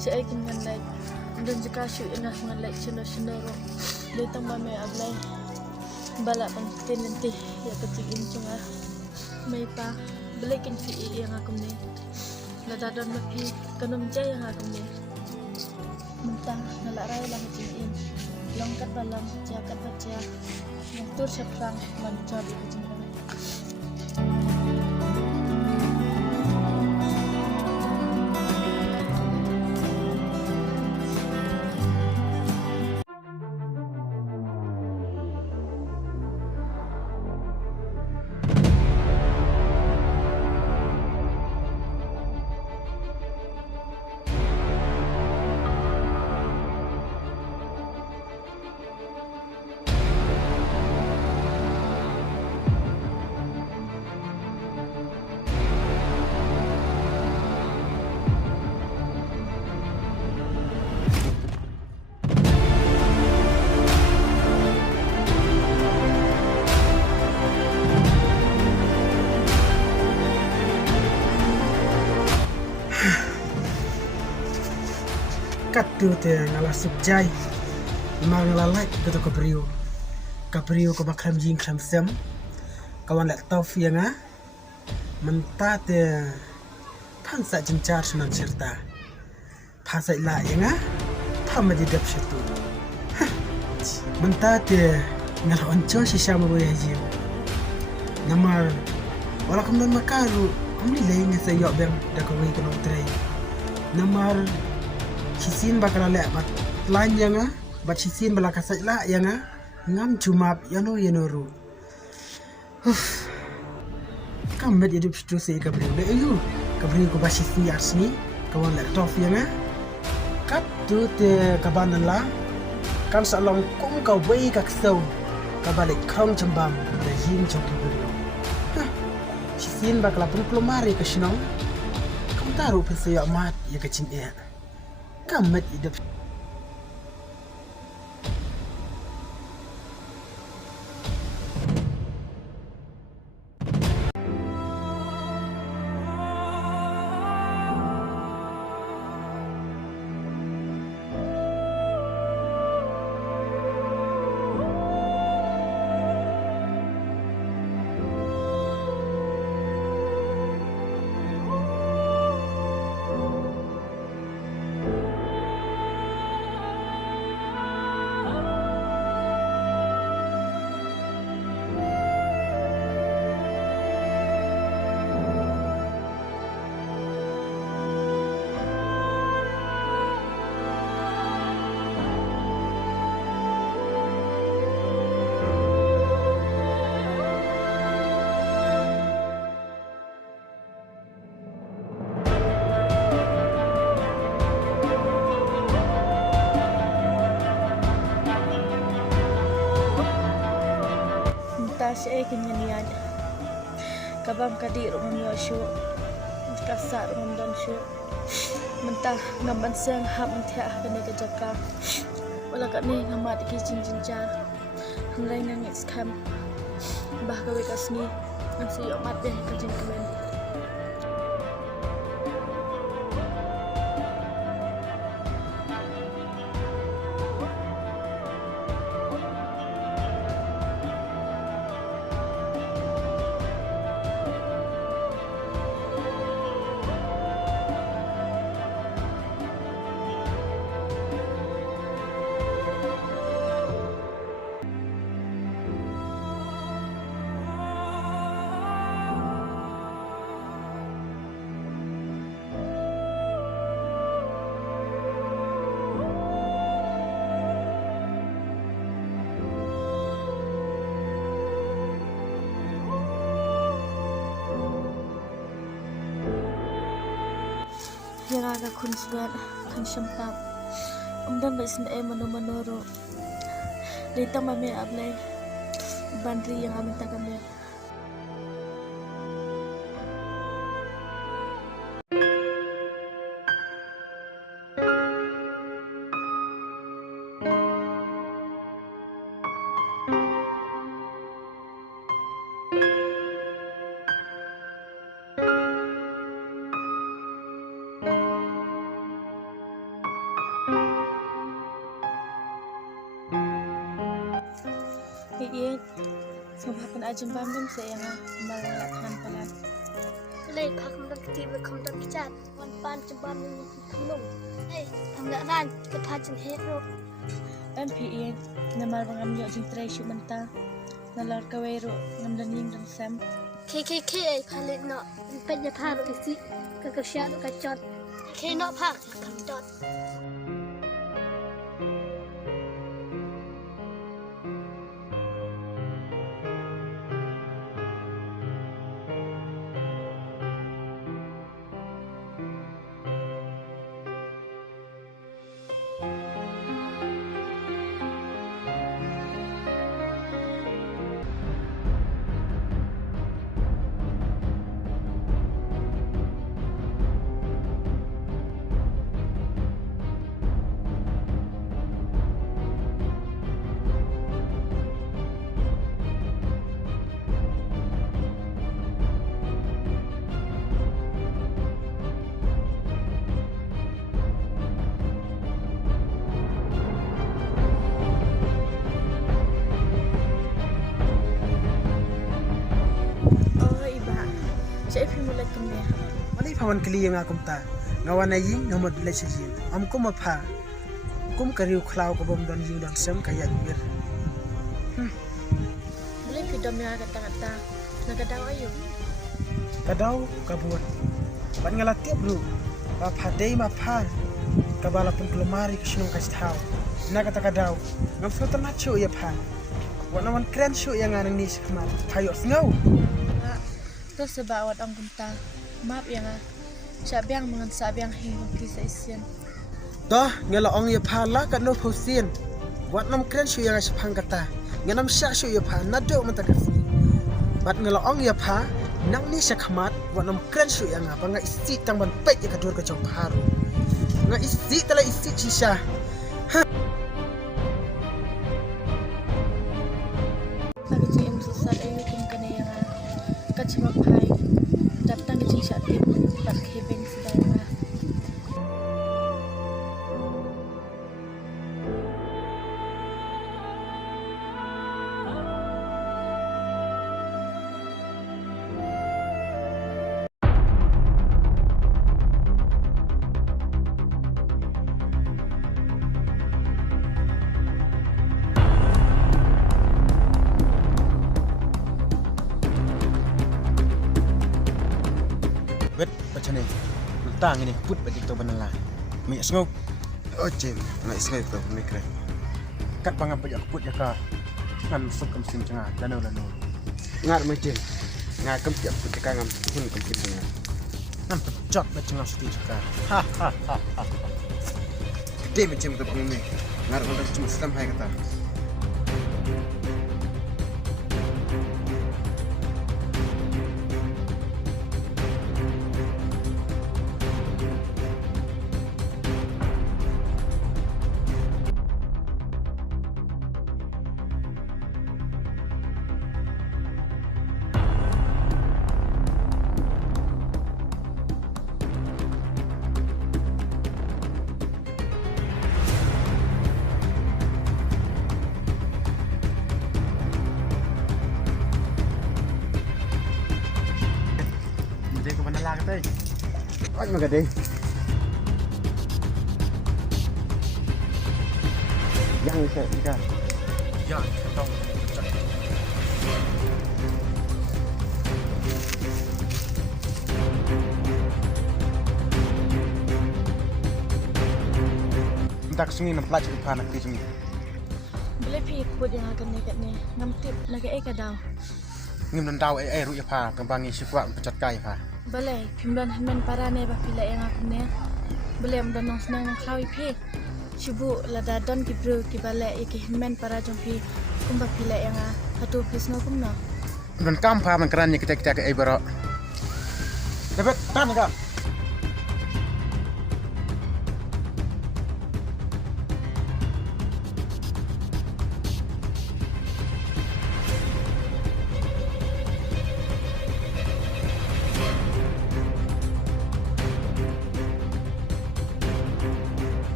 Siya ay kinganlay. Dan jika siya inah ngalay sino-sinoro. Ditang mamay ablay. Bala pang tinanti. Ya kecingin cunga. May pa. Balikin si yang aku ni. Nadadon maki. Kanum jay yang aku ni. Mentang nalaray lang kecingin. Longkat balam. Jakat baca. Mentur syafrang. Mancabi kecingin. Katu te ngala subjai ma ngala like to kabrio ko bakram jing kram sem kawan lek tauf yanga menta te phansa jinchar sunan certa phasa la yanga phamadi dap shitu menta te ngala oncho shishama boy haji namar wala kam nan makaru amli lay nga sa yo bem da ko wi ko no tray namar Cisin bakal lek bat lanjanga bat cisin balaka sajla yanga ngam cumap yano yanoru. Kambat hidup situ se kabri de ayu kabri ko basi siasni kawan lek tof yanga kat tu te kabanan la kan salong kum kau bai kak sau kabalik krong cembam de yin chok kabri. Cisin bakal pun kelomari ke sinong kam taru pesayak mat ya kecin e. Kamat hidup Siya ay kinganian. Kabam kadi rumam yosyo. Kasar rumam dan syo. Mentah ngaman sang hap mentia kena kejaka. Wala kat ni ngamat ki cincin. Hanglay nang skam. Bah kawe kasni. Ang siyo mat deh kejin kemen. Yang agak kun sugat kan sempap. Dan besin mano Dita mami ablay bandri yang amin tagamnya. ajeng bambem saya nga malalakhan pala. Lay pakamdag tiba kamdag chat. Wan pan coba menunggu. Hey, kamdag ran kepajan hero. MPE namar bang amyo jing tray shu menta nalar kawero ngam dan ying dan sam. KKK palit no penja paru isi kekasya kacot. K no pak kamdot. Saya mulai kemana? Mali pawan kali yang aku ta. Ngawan ayi nomor bila sejin. Amku mapa. Kum kariu klau ko bom don ying don sem kaya bir. Boleh pidom yang kata-kata. Nakadaw ayo. Kadaw kabut. Pan ngalati bro. Apa dei mapa. Kabala pun kelemari kesinung kasih tahu. Nak kata kadaw. Ngam foto nacho ya pa. Wanawan keren show yang anang ni sekemat. Payos ngau. Terus sebab ang kunta. Maaf ya nga. Sabi ang mga sabi ang hingon kisa isyan. Toh ngelaong ya pa la kat no pausin. Wat nam keren show yang asipang kata. Nganam syak show ya pa nado matakas. Bat ngelaong ya pa nang ni sekemat. Wat nam keren show yang apa nga isi tang ban pek ya kadur kacang paru. Nga isi tala isi cisha. Nagcim susah ayo kung kanaya nga. Kacimapay. Datang ke cincin tim tak hebeng sedang. Bet macam ni. Tang ini put badik tu benar. Mi sengau. Oh jem, nak sengau tu mikir. Kat pangan pajak put ya ka. Ngan masuk ke mesin tengah danau. Ngar macam. Ngar kem pajak put ka ngam pun kem put tengah. Nam pejot macam ngas tu juga. Ha. Gede macam tu pangan ni. Ngar orang cuma Islam hai kata. Jadi ke mana lagi tadi? Oh, mana tadi? Yang saya ikan. Yang ketong. Entah kesini nampak lagi panas di sini. Boleh pi put yang akan nekat ni. Ngamtip naga daw. Ngim dan tahu ruya pa kembangi sifat pecat kai pa. Boleh pimdan men parane ba pila yang aku ni. Boleh amdan nong senang nang klawi pi. Shubu lada don ki bro ki bale iki men para jong pi kumba pila yang hatu pis no kumno. Dan kam pa man kerannya kita ke ibaro. Dapat tan kam.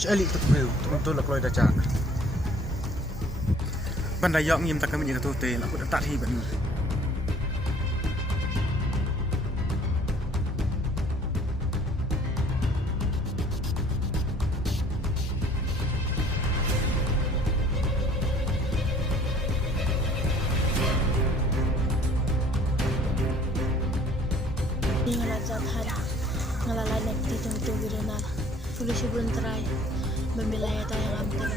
Celi tu brio, tu lak loy dah cak. Bandai yok ngim tak kami ni kata hotel, aku dah tak hi ban. Ni ngalajat hada ngalalay nagtitong tuwi na. Tuloy si Buntray. Mamilaya tayo ang amtang